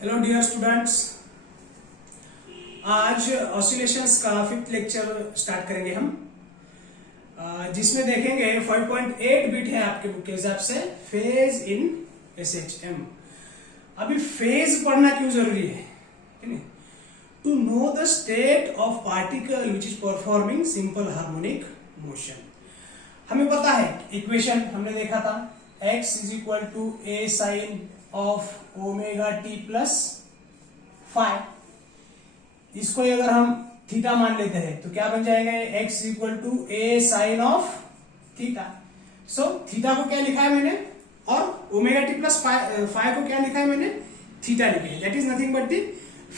Hello dear students, आज oscillations का 5th lecture start करेंगे हम, जिसमें देखेंगे 5.8 बिट है आपके बुक के हिसाब से फेज इन एसएचएम। अभी फेज पढ़ना क्यों जरूरी है? To know the state of particle which is performing simple harmonic motion. हमें पता है, इक्वेशन हमने देखा था, x is equal to A sine of omega T plus five. इसको अगर हम थीटा मान लेते हैं तो क्या बन जाएगा? x equal to A sine of theta. So theta को क्या लिखा है मैंने, और ओमेगा टी प्लस फाइव को क्या लिखा है मैंने? थीटा लिखे हैं। That is nothing but the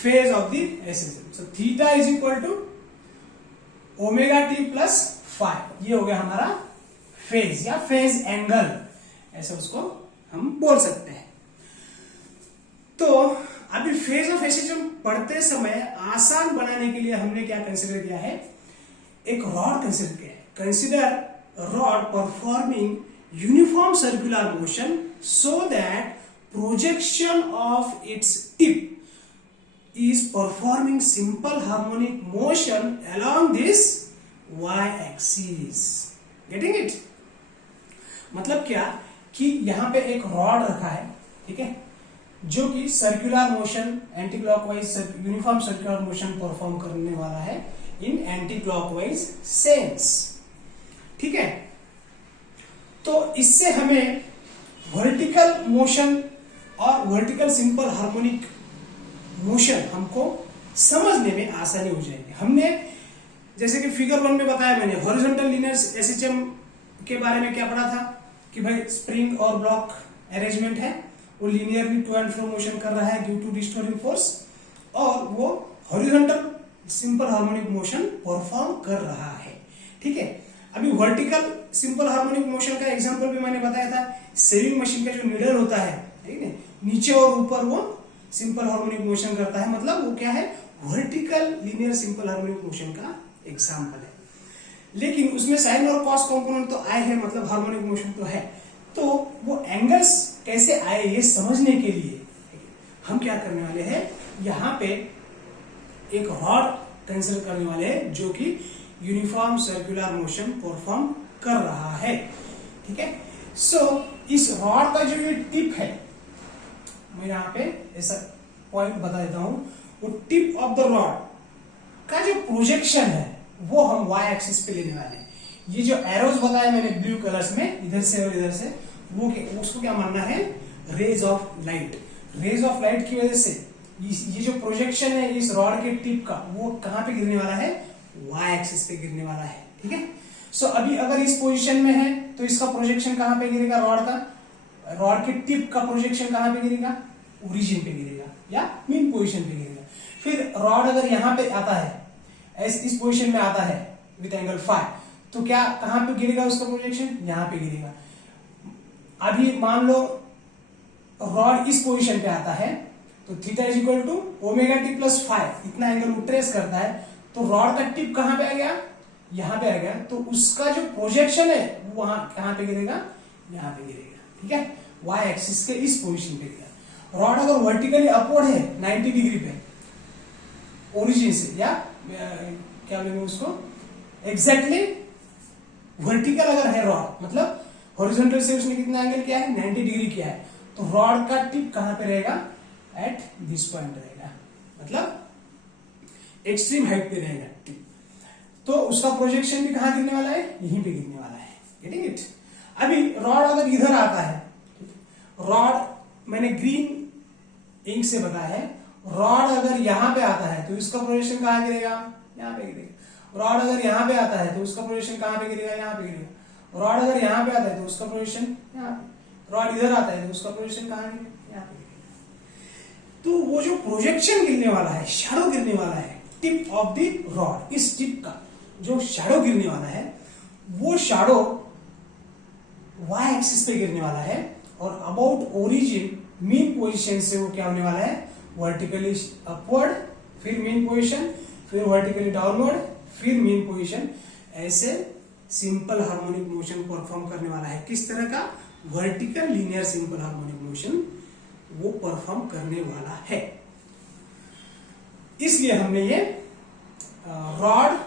phase of the SHM. So theta is equal to omega T plus five. ये हो गया हमारा फेज या फेज एंगल, ऐसे उसको हम बोल सकते हैं। तो अभी फेज ऑफ एसएचएम पढ़ते समय आसान बनाने के लिए हमने क्या कंसीडर किया है? एक रॉड कंसीडर किया है। Consider rod performing uniform circular motion so that projection of its tip is performing simple harmonic motion along this y-axis. Getting it? मतलब क्या कि यहां पे एक रॉड रखा है, ठीक है, जो कि circular motion, anti clockwise uniform circular motion perform करने वाला है इन एंटी क्लॉकवाइज सेंस, ठीक है। तो इससे हमें वर्टिकल मोशन और वर्टिकल सिंपल हार्मोनिक मोशन हमको समझने में आसानी हो जाएगी। हमने जैसे कि फिगर 1 में बताया मैंने, हॉरिजॉन्टल लीनियर एसएचएम के बारे में क्या पढ़ा था कि भाई स्प्रिंग और ब्लॉक अरेंजमेंट है, वो linearly to and fro motion कर रहा है ड्यू टू डिस्टोरिंग फोर्स, और वो horizontal simple harmonic motion perform कर रहा है, ठीक है। अभी वर्टिकल सिंपल हार्मोनिक मोशन का एग्जांपल भी मैंने बताया था, सेविंग मशीन का जो नीडल होता है, ठीक है, नीचे और ऊपर वो सिंपल हार्मोनिक मोशन करता है, मतलब वो क्या है? Vertical linear simple harmonic motion का एग्जांपल है। लेकिन उसमें साइन और कॉस कंपोनेंट तो आए हैं, मतलब हार्मोनिक मोशन तो है। तो वो एंगल्स कैसे आए ये समझने के लिए हम क्या करने वाले हैं, यहाँ पे एक रॉड कंसीडर करने वाले हैं जो कि यूनिफॉर्म सर्कुलर मोशन परफॉर्म कर रहा है, ठीक है। सो इस रॉड का जो ये टिप है, मैं यहाँ पे ऐसा पॉइंट बता देता हूं, वो टिप ऑफ द रॉड का जो प्रोजेक्शन है वो हम y एक्सिस पे लेने वाले हैं। ये जो एरोज बताया मैंने ब्लू कलर्स में, इधर से और इधर से, वो उसको क्या मानना है? Rays of light. Rays of light की वजह से ये जो प्रोजेक्शन है इस रॉड के टिप का, वो कहां पे गिरने वाला है? y एक्सिस पे गिरने वाला है, ठीक है। सो अभी अगर इस पोजीशन में है तो इसका प्रोजेक्शन कहां पे गिरेगा? रॉड का, रॉड के टिप का प्रोजेक्शन कहां पे गिरेगा? ओरिजिन पे गिरेगा या मीन पोजीशन पे गिरेगा। फिर रॉड अगर यहां पे आता है, इस पोजीशन में आता है विद एंगल फाइव, तो क्या कहां पे गिरेगा उसका प्रोजेक्शन? यहां पे गिरेगा। अभी मान लो रॉड इस पोजीशन पे आता है, तो theta is equal to omega T plus five, इतना एंगल वो ट्रेस करता है, तो रॉड का टिप कहां पे आ गया? यहां पे आ गया। तो उसका जो प्रोजेक्शन है वो वहां कहां पे गिरेगा? यहां पे गिरेगा, ठीक है, y एक्सिस के इस पोजीशन पे गिरेगा। रॉड अगर वर्टिकली अपवर्ड है 90 डिग्री पे ओरिजिन से, या क्या बोलेंगे उसको, एग्जैक्टली वर्टिकल अगर है रॉड, मतलब हॉरिजॉन्टल से उसने कितना एंगल किया है? 90 डिग्री किया है, तो रॉड का टिप कहां पे रहेगा? एट दिस पॉइंट रहेगा, मतलब एक्सट्रीम हाइट पे रहेगा टिप। तो उसका प्रोजेक्शन भी कहां गिरने वाला है? यहीं पे गिरने वाला है। Getting it? अभी रॉड अगर इधर आता है, रॉड मैंने ग्रीन इंक से बताया है, रॉड अगर यहां पे आता है तो इसका प्रोजेक्शन कहां गिरेगा? यहां पे गिरेगा। रॉड अगर यहां पे आता है तो उसका प्रोजेक्शन कहां पे गिरेगा? यहां पे गिरेगा। रॉड अगर यहां पे आता है तो उसका प्रोजेक्शन यहां पे। रॉड इधर आता है तो उसका प्रोजेक्शन कहां गिरेगा? यहां पे गिरेगा। तो वो जो प्रोजेक्शन गिरने वाला है, शैडो गिरने वाला है टिप ऑफ द रॉड, इस टिप का जो शैडो गिरने वाला है, वो शैडो y एक्सिस पे गिरने वाला है, और अबाउट ओरिजिन मीन पोजीशन से वो क्या होने वाला है? वर्टिकली अपवर्ड, फिर मीन पोजीशन, फिर वर्टिकली डाउनवर्ड, फिर मीन पोजीशन, ऐसे सिंपल हार्मोनिक मोशन परफॉर्म करने वाला है। किस तरह का? Vertical linear simple harmonic motion वो परफॉर्म करने वाला है। इसलिए हमने ये रॉड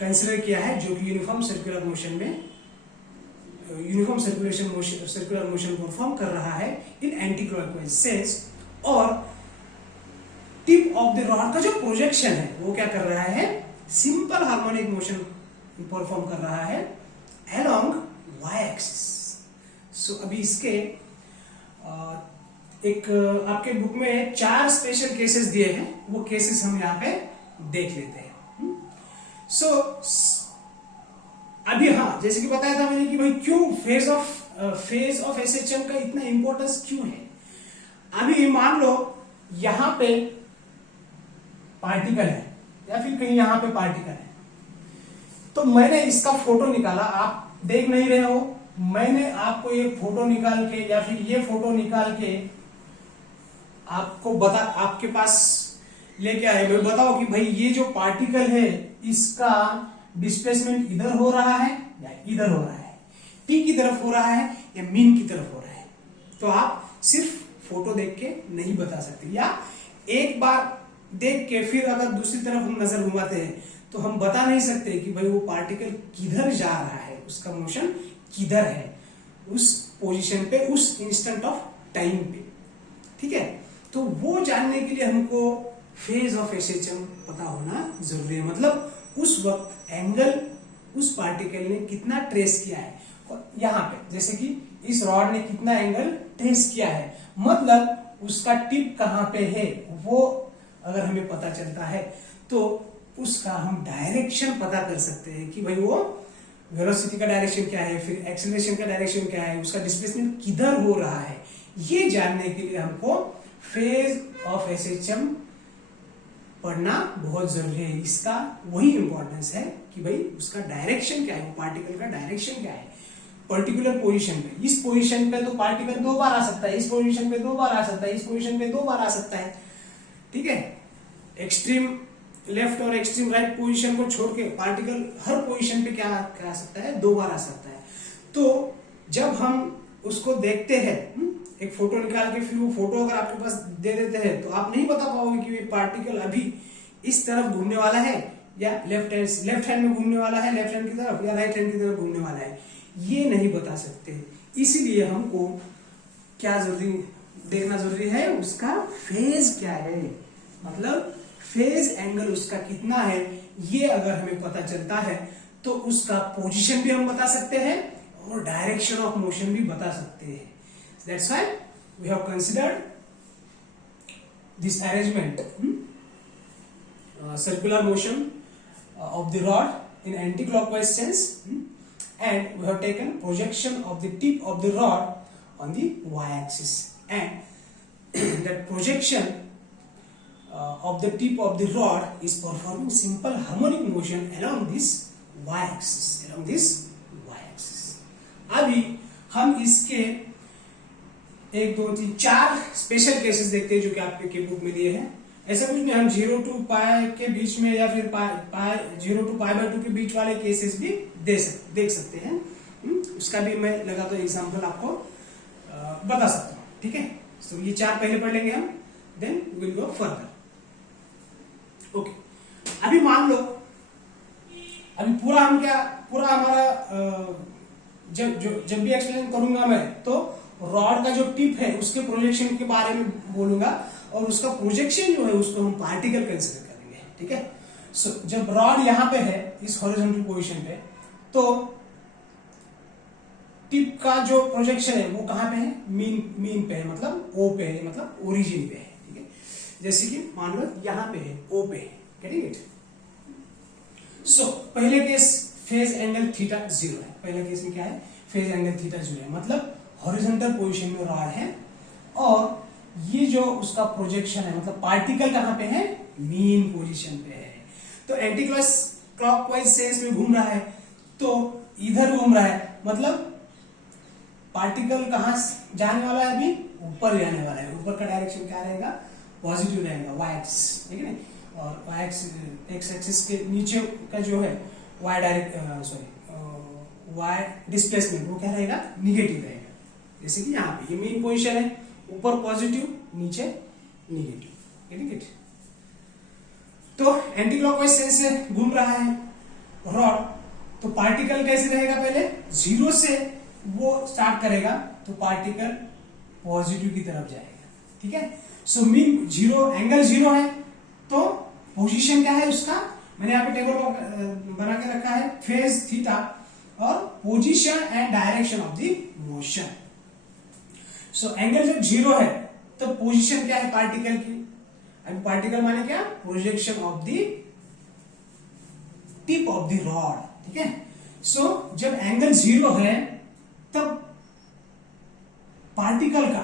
कंसिडर किया है जो कि यूनिफॉर्म सर्कुलर मोशन में सर्कुलर मोशन परफॉर्म कर रहा है इन एंटी क्लॉकवाइज सेंस, और टिप ऑफ द रॉड का जो प्रोजेक्शन है वो क्या कर रहा है, सिंपल हार्मोनिक मोशन परफॉर्म कर रहा है अलोंग वाई एक्सिस। सो अभी इसके एक आपके बुक में 4 स्पेशल केसेस दिए हैं, वो केसेस हम यहाँ पे देख लेते हैं। सो अभी हाँ, जैसे कि बताया था मैंने कि भाई क्यों फेज ऑफ एसएचएम का इतना इंपॉर्टेंस क्यों है। अभी मान लो यहां पे पार्टिकल है या फिर कहीं यहां पे पार्टिकल है, तो मैंने इसका फोटो निकाला, आप देख नहीं रहे हो, मैंने आपको ये फोटो निकाल के या फिर ये फोटो निकाल के आपको आपके पास लेके आए, मैं बताओ कि भाई ये जो पार्टिकल है इसका डिस्प्लेसमेंट इधर हो रहा है या इधर हो रहा है, टी की तरफ हो रहा है या मीन की तरफ हो रहा है। तो आप सिर्फ फोटो देख के नहीं बता सकते, या एक बार देख के फिर अगर दूसरी तरफ हम नजर घुमाते हैं तो हम बता नहीं सकते कि भाई वो पार्टिकल किधर जा रहा है, उसका मोशन किधर है उस पोजीशन पे, उस इंस्टेंट ऑफ टाइम पे। ठीक है, तो वो जानने के लिए हमको फेज ऑफ एसएचएम पता होना जरूरी है। मतलब उस वक्त एंगल उस पार्टिकल ने कितना ट्रेस किया है, और यहाँ पे जैसे कि इस रॉड ने कितना एंगल ट्रेस किया है, मतलब उसका टिप कहाँ पे है वो अगर हमें पता चलता है तो उसका हम डायरेक्शन पता कर सकते हैं कि भाई वो वेलोसिटी का डायरेक्शन क्या है, फिर एक्सेलरेशन का डायरेक्शन क्या है, उसका डिस्प्लेसमेंट किधर हो रहा है। ये जानने के लिए हमको फेज ऑफ एसएचएम पढ़ना बहुत जरूरी है। इसका वही इंपॉर्टेंस है कि भाई उसका डायरेक्शन क्या है, पार्टिकल का डायरेक्शन क्या है पर्टिकुलर पोजीशन पे। इस पोजीशन पे तो पार्टिकल 2 बार आ सकता है, इस पोजीशन पे 2 बार आ सकता है, इस पोजीशन पे 2 बार आ सकता है। ठीक है, एक्सट्रीम लेफ्ट और एक्सट्रीम राइट पोजीशन को छोड़ के पार्टिकल हर पोजीशन पे क्या आ सकता है, 2 बार आ सकता है। तो जब हम उसको देखते हैं, एक फोटो निकाल के फिर वो फोटो अगर आपके पास दे देते हैं तो आप नहीं बता पाओगे कि ये पार्टिकल अभी इस तरफ घूमने वाला है या लेफ्ट हैंड में घूमने वाला है, लेफ्ट हैंड की तरफ, या राइट हैंड की तरफ घूमने वाला है, ये नहीं बता सकते। इसलिए हमको क्या देखना जरूरी है, उसका फेज क्या है, मतलब फेज एंगल उसका कितना है। ये अगर हमें पता चलता है तो उसका पोजीशन भी हम बता सकते हैं और डायरेक्शन ऑफ मोशन भी बता सकते हैं। That's why we have considered this arrangement, circular motion of the rod in anti-clockwise sense, and we have taken projection of the tip of the rod on the y-axis, and that projection of the tip of the rod is performing simple harmonic motion along this y-axis, अभी हम इसके 1 2 3 4 special cases देखते हैं जो कि आपके book में दिए हैं। ऐसा कुछ नहीं, हम 0 to पाई के बीच में या फिर 0 to π/2 के बीच वाले केसेस भी देख सकते हैं। उसका भी मैं लगा तो एग्जांपल आपको बता सकता हूँ। ठीक है, तो ये 4 पहले पढ़ लेंगे हम, then will go further. Okay, अभी मान लो अभी पूरा हमारा जब भी एक्सप्लेन करूंगा मैं तो रॉड का जो टिप है उसके प्रोजेक्शन के बारे में बोलूंगा, और उसका प्रोजेक्शन जो है उसको हम पार्टिकल कंसीडर करेंगे। ठीक है, सो जब रॉड यहां पे है इस हॉरिजॉन्टल पोजीशन पे, तो टिप का जो प्रोजेक्शन है वो कहां पे है, मीन पे है, मतलब ओ पे है, मतलब ओरिजिन पे है। ठीक है, जैसे कि मान लो यहां पे है, ओ पे है, गेटिंग इट। सो पहले केस फेज एंगल थीटा 0 है, पहले केस में क्या है, फेज एंगल थीटा 0 है, मतलब हॉरिजॉन्टल पोजीशन में रॉड है, और ये जो उसका प्रोजेक्शन है मतलब पार्टिकल कहां पे है, मीन पोजीशन पे है। तो एंटी क्लॉकवाइज सेंस में घूम रहा है, तो इधर घूम रहा है, मतलब पार्टिकल कहां जाने वाला है, अभी ऊपर जाने वाला है। ऊपर का डायरेक्शन क्या रहेगा, पॉजिटिव रहेगा, वाई एक्सिस, ठीक है ना। और वाई एक्स एक्सिस के नीचे का जो है वाई डिस्प्लेसमेंट वो क्या रहेगा, निगेटिव रहेगा। जैसे कि यहाँ पे ये मेन पोजीशन है, ऊपर पॉजिटिव नीचे निगेटिव, ठीक है। तो एंटी क्लॉकवाइज सेंस से घूम रहा है रॉड, तो पार्टिकल कैसे रहेगा, पहले जीरो से वो स्टार्ट करेगा तो पार्टिकल पॉजिटिव की तरफ जाएगा, ठीक है। So mean zero, angle zero है तो पोजीशन क्या है उसका, मैंने यहाँ पे टेबल बना के रखा है, फेज थीटा और position and direction of the motion. So angle जब जीरो है तो पोजीशन क्या है पार्टिकल की, अभी पार्टिकल माने क्या, projection of the tip of the rod, ठीक है। सो जब एंगल जीरो है तब पार्टिकल का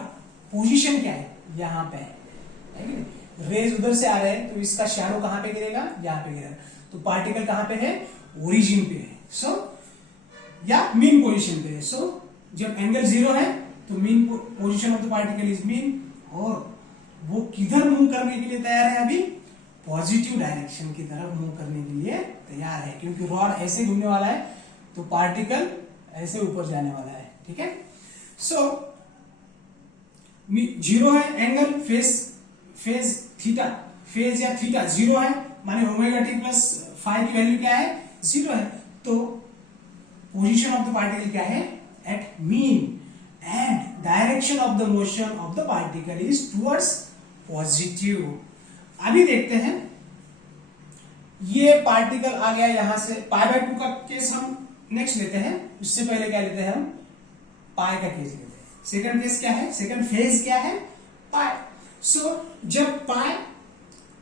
पोजीशन क्या है, यहां पे है, रेज उधर से आ रहे हैं तो इसका शैडो कहां पे गिरेगा, यहां पे गिरेगा, तो पार्टिकल कहां पे है, ओरिजिन पे है, सो या मीन पोजीशन पे है। सो जब एंगल जीरो है तो mean position of the particle is mean, और वो किधर मूव करने के लिए तैयार है, अभी पॉजिटिव डायरेक्शन की तरफ मूव करने के लिए तैयार है, क्योंकि रॉड ऐसे घूमने वाला है तो पार्टिकल ऐसे ऊपर जाने वाला है, ठीक है। सो जीरो है एंगल, फेज थीटा, फेज या थीटा जीरो है, माने ओमेगा टी प्लस फाइव की वैल्यू क्या है, जीरो है, तो पोजीशन ऑफ द पार्टिकल क्या है, at mean, and direction of the motion of the particle is towards positive. अभी देखते हैं, ये पार्टिकल आ गया यहां से, पाई बाय 2 का केस हम नेक्स्ट लेते हैं, उससे पहले क्या लेते हैं हम, पाई का केस लेते हैं। सेकंड केस क्या है, सेकंड फेज क्या है, पाई। सो जब पाई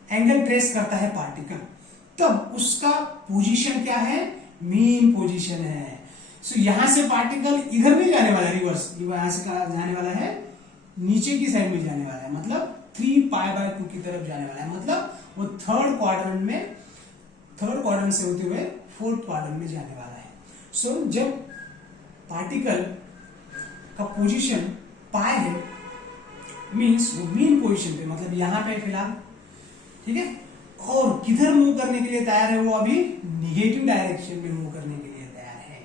एंगल ट्रेस करता है पार्टिकल, तब उसका पोजीशन क्या है, मीन पोजीशन है। सो यहां से पार्टिकल इधर नहीं जाने वाला, रिवर्स यहां से जाने वाला है, नीचे की साइड में जाने वाला है, मतलब 3 पाई बाय 2 की तरफ जाने वाला है, मतलब वो थर्ड क्वाड्रेंट से होते हुए फोर्थ क्वाड्रेंट में जाने वाला है। सो जब पार्टिकल का पोजीशन पाई है, मींस वो मीन पोजीशन पे, मतलब यहां पे फिलहाल, ठीक है, और किधर मूव करने के लिए तैयार है, वो अभी निगेटिव डायरेक्शन में मूव करने के लिए तैयार है।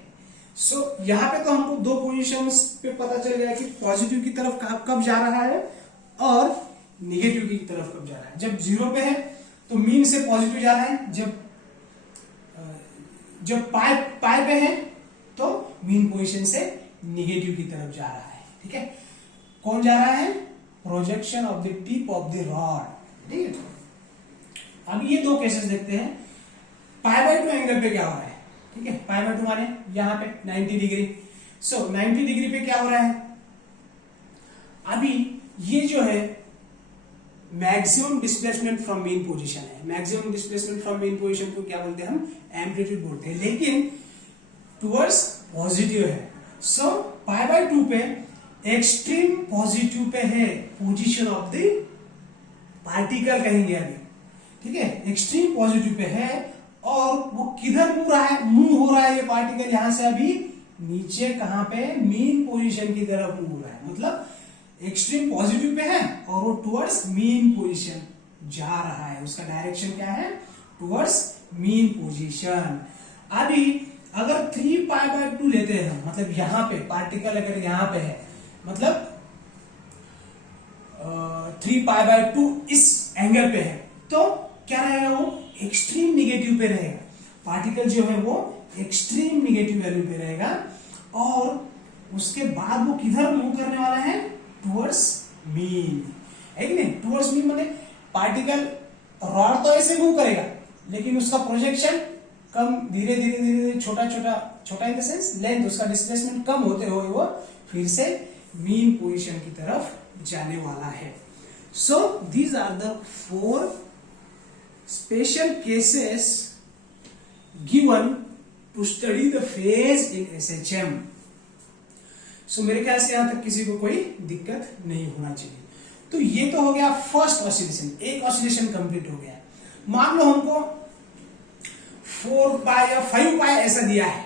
सो यहां पे तो हमको दो पोजीशंस पे पता चल गया कि पॉजिटिव की तरफ कब जा रहा है और निगेटिव की तरफ कब जा रहा है। जब जीरो पे है तो मीन से पॉजिटिव जा रहा है, जब पाई पे है तो मीन पोजीशन से निगेटिव की तरफ जा रहा है, ठीक है। कौन जा रहा है, projection of the tip of the rod, ठीक है। अब ये दो केसेस देखते हैं, पाई बाय 2 एंगल पे क्या हो रहा है, ठीक है, पाई बाय 2 माने यहां पे 90 डिग्री। सो 90 डिग्री पे क्या हो रहा है, अभी ये जो है maximum displacement from mean position है, maximum displacement from mean position को क्या बोलते हैं हम, एम्पलीट्यूड बोलते हैं, लेकिन टुवर्ड्स पॉजिटिव है। सो पाई बाय 2 पे एक्सट्रीम पॉजिटिव पे है पोजीशन ऑफ द पार्टिकल, कहेंगे अभी, ठीक है, एक्सट्रीम पॉजिटिव पे है, और वो किधर मूव हो रहा है ये पार्टिकल, यहां से अभी नीचे कहां पे, मीन पोजीशन की तरफ मूव हो रहा है, मतलब एक्सट्रीम पॉजिटिव पे है और वो टुवर्ड्स मीन पोजीशन जा रहा है, उसका डायरेक्शन क्या है, टुवर्ड्स मीन पोजीशन। अभी अगर 3 पाई बाय 2 लेते हैं, मतलब यहां पे पार्टिकल अगर यहां पे है, मतलब 3 पाई बाय 2 इस एंगल पे है, तो क्या रहेगा, वो एक्सट्रीम निगेटिव पे रहेगा, पार्टिकल जो है वो एक्सट्रीम निगेटिव वैल्यू पे रहेगा, और उसके बाद वो किधर मूव करने वाला है, टुवर्ड्स मीन, है कि नहीं, टुवर्ड्स मीन माने पार्टिकल रॉड तो ऐसे मूव करेगा, लेकिन उसका प्रोजेक्शन कम, धीरे धीरे छोटा इन द सेंस लेंथ, उसका डिस्प्लेसमेंट कम होते हुए वो फिर से मीन पोजीशन की तरफ जाने वाला है। So these are the 4 special cases given to study the phase in SHM। So मेरे ख्याल से यहां तक किसी को कोई दिक्कत नहीं होना चाहिए। तो ये तो हो गया फर्स्ट ऑसिलेशन, एक ऑसिलेशन कंप्लीट हो गया। मान लो हमको 4 पाई या 5 पाई ऐसा दिया है,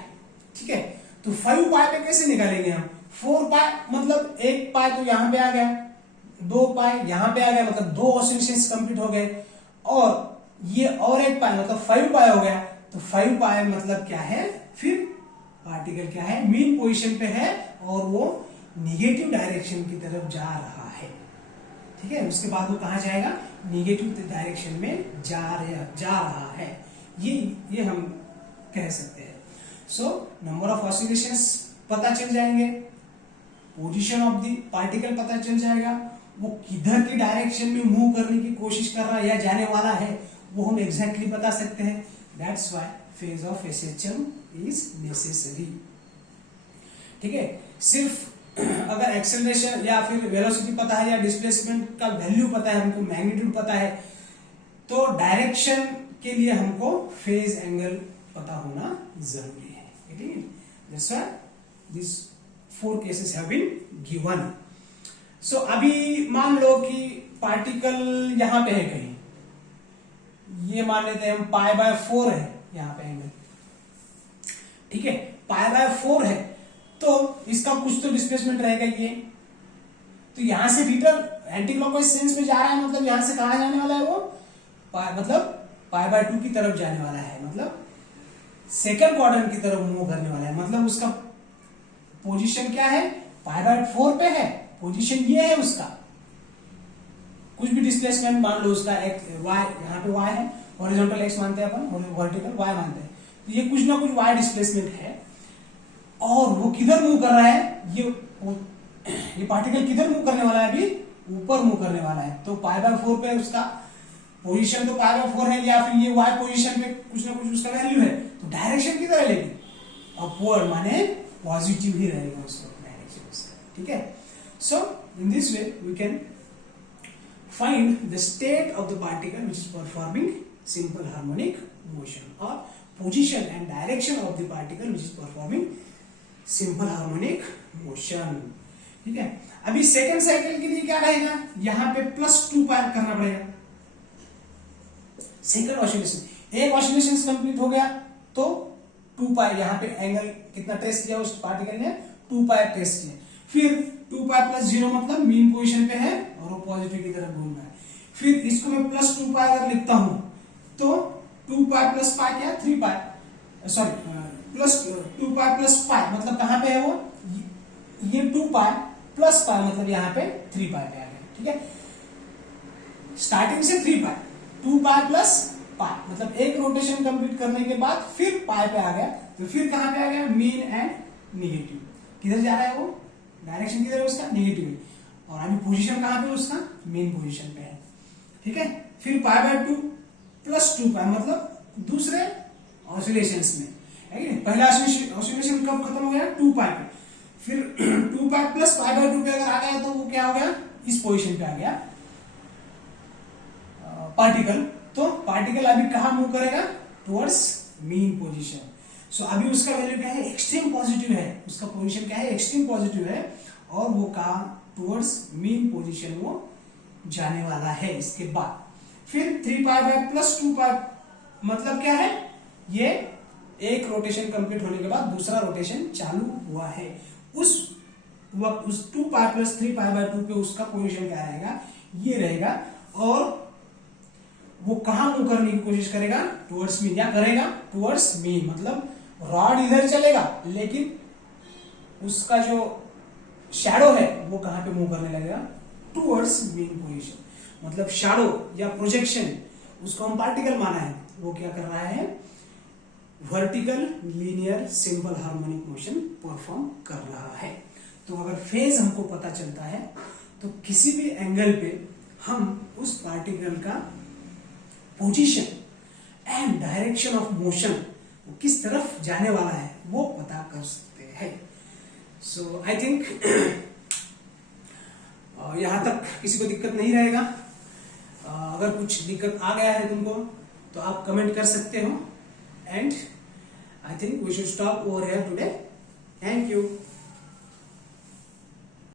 ठीक है, तो 5 पाई पे कैसे निकालेंगे हम, 4 पाई मतलब 1 पाई तो यहां पे आ गया, 2 पाई यहां पे आ गया, मतलब 2 ऑसिलेशंस कंप्लीट हो गए, और ये और 1 पाई मतलब 5 पाई हो गया, तो 5 पाई मतलब क्या है, फिर पार्टिकल क्या है, मीन पोजीशन पे है, और वो निगेटिव डायरेक्शन की तरफ जा रहा है, ठीक है, उसके बाद वो कहाँ जाएगा, निगेटिव डायरेक्शन में जा रहा है, ये हम कह सकते हैं। सो नंबर ऑफ ऑसिलेशंस पता चल जाएंगे, पोजीशन ऑफ द पार्टिकल पता चल जाएगा, वो किधर की डायरेक्शन में मूव करने की कोशिश कर रहा है या जाने वाला है वो हम एग्जैक्टली बता सकते हैं। That's why phase of SHM is necessary, ठीक है। सिर्फ अगर एक्सेलरेशन या फिर वेलोसिटी पता है या डिस्प्लेसमेंट का वैल्यू पता है, हमको मैग्नीट्यूड पता है, तो डायरेक्शन के लिए हमको फेज एंगल पता होना जरूरी है, ठीक है। That's why this 4 cases have been given. So अभी मान लो कि पार्टिकल यहां पे है कहीं, ये मान लेते हैं हम π/4 है यहां पे एंगल, ठीक है, π/4 है, तो इसका कुछ तो डिस्प्लेसमेंट रहेगा ये, तो यहां से रीटर एंटी क्लॉकवाइज सेंस में जा रहा है, मतलब यहां से कहां जाने वाला है वो, मतलब π/2 की तरफ जाने वाला है, मतलब सेकंड क्वाड्रेंट की तरफ मूव करने वाला है, मतलब उसका पोजीशन क्या है, π/4 पे है, पोजीशन ये है उसका, कुछ भी डिस्प्लेसमेंट मान लो उसका y, यहाँ पे y है, हॉरिजॉन्टल x मानते हैं अपन, वर्टिकल y मानते हैं, तो ये कुछ ना कुछ y डिस्प्लेसमेंट है, और वो किधर मूव कर रहा है, ये पार्टिकल किधर मूव करने वाला है, अभी ऊपर मूव करने वाला है, तो π/4 पे उसका पोजीशन तो π/4 है, या फिर ये y पोजीशन पे कुछ ना कुछ उसका वैल्यू है, तो डायरेक्शन किधर है, लेकिन अपवर्ड माने पॉजिटिव ही रहेगा उसका डायरेक्शन उसका, ठीक है। So in this way we can find the state of the particle which is performing simple harmonic motion, or position and direction of the particle which is performing simple harmonic motion, ठीक है। अभी second cycle के लिए क्या रहेगा, यहाँ पे +2 पार करना पड़ेगा, सेकंड ऑसिलेशन, एक ऑसिलेशन कंप्लीट हो गया तो 2 पाई, यहाँ पे एंगल कितना ट्रेस किया उस पार्टिकल ने, 2 पाई ट्रेस किया, फिर 2 पाई + 0 मतलब मीन पोजीशन पे है और वो पॉजिटिव की तरफ घूम रहा है, फिर इसको मैं +2 पाई अगर लिखता हूं तो 2 पाई + पाई क्या, 3 पाई, सॉरी +2 पाई + पाई मतलब कहां पे है वो, ये 2 पाई + पाई मतलब यहाँ पे 3 पाई पे आ गया, ठीक है। स्टार्टिंग से 3 पाई, 2 पाई + पाई मतलब एक रोटेशन कंप्लीट करने के बाद फिर पाई पे आ गया, तो फिर कहां पे आ गया, मीन एंड निगेटिव, किधर जा रहा है वो, डायरेक्शन किधर है उसका, नेगेटिव, और अभी पोजीशन कहां पे उसका, मेन पोजीशन पे है, ठीक है। फिर π/2 + 2 पाई मतलब दूसरे ऑसिलेशंस में है कि नहीं, पहला ऑसिलेशन कब खत्म हो गया, 2 पाई पे, फिर 2 पाई + π/2 पे अगर आ गया तो वो क्या हो गया, इस पोजीशन पे आ गया पार्टिकल, तो पार्टिकल अभी कहां मूव करेगा, टुवर्ड्स मीन पोजीशन। सो अभी उसका वैल्यू क्या है, एक्सट्रीम पॉजिटिव है, उसका पोजीशन क्या है, एक्सट्रीम पॉजिटिव है, और वो कहा टुवर्ड्स मीन पोजीशन वो जाने वाला है। इसके बाद फिर 3 पाई + 2 पाई मतलब क्या है, ये एक रोटेशन कंप्लीट होने के बाद दूसरा रोटेशन चालू हुआ है, उस वक्त उस 2 पाई + 3 पाई/2 पे उसका पोजीशन क्या रहेगा, ये रहेगा, और वो कहां मूव करने की कोशिश करेगा, टुवर्ड्स मीन, या करेगा टुवर्ड्स मीन, मतलब रॉड इधर चलेगा लेकिन उसका जो शैडो है वो कहां पे मूव करने लगेगा, टुवर्ड्स मीन पोजीशन, मतलब शैडो या प्रोजेक्शन, उसको हम पार्टिकल माना है, वो क्या कर रहा है, vertical linear simple harmonic motion perform कर रहा है। तो अगर फेज हमको पता चलता है तो किसी भी एंगल पे हम उस पार्टिकल का position and direction of motion किस तरफ जाने वाला है वो पता कर सकते हैं। सो आई थिंक यहां तक किसी को दिक्कत नहीं रहेगा। अगर कुछ दिक्कत आ गया है तुमको तो आप कमेंट कर सकते हो, and I think we should stop over here today. Thank you.